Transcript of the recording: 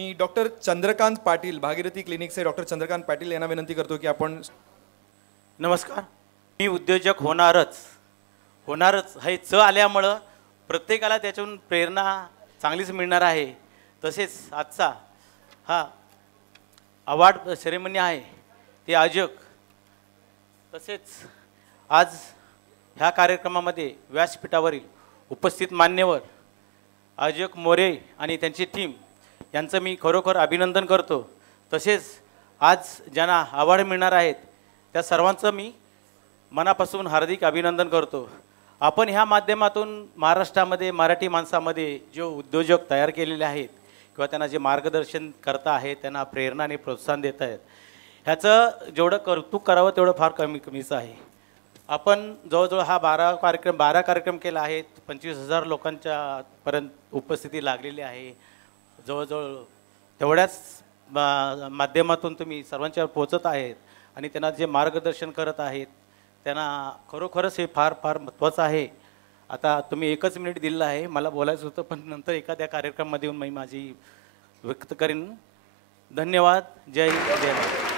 मी doctor Chandrakant Patil Bhagirathi क्लिनिकचे doctor Chandrakant Patil यांना विनंती करतो की आपण नमस्कार. मी उद्योजक होणारच हे आल्यामुळं प्रत्येकाला त्याच्यातून प्रेरणा चांगलीच मिळणार आहे. तसेच आजचा हा अवॉर्ड सेरेमनी आहे ते आयोजक तसेच आज ह्या कार्यक्रमामध्ये व्यासपीठावरील उपस्थित मान्यवर आयोजक मोरे आणि त्यांची टीम यांचं मी खरोखर अभिनंदन करतो. तसेच आज ज्यांना अवॉर्ड मिळणार आहेत त्या सर्वांचं मी मनापासून हार्दिक अभिनंदन करतो. आपण ह्या माध्यमातून महाराष्ट्रामध्ये मराठी माणसामध्ये जो उद्योजक तयार केलेले आहेत किंवा त्यांना जे मार्गदर्शन करता आहेत त्यांना प्रेरणा आणि प्रोत्साहन देत आहेत ह्याचं जेवढं कौतुक करावं तेवढं फार कमीचं आहे. आपण जवळजवळ हा 12 कार्यक्रम केला आहेत. 25,000 लोकांच्या पर्यंत उपस्थिती लागलेली आहे. जवळजवळ तेवढ्याच माध्यमातून तुम्ही सर्वांच्यावर पोचत आहेत आणि त्यांना जे मार्गदर्शन करत आहेत त्यांना खरोखरच हे फार फार महत्त्वाचं आहे. आता तुम्ही 1 मिनिट दिलेलं आहे, मला बोलायचं होतं पण नंतर एखाद्या कार्यक्रमामध्ये येऊन मी माझी व्यक्त करीन. धन्यवाद. जय हिंद, जय भारत.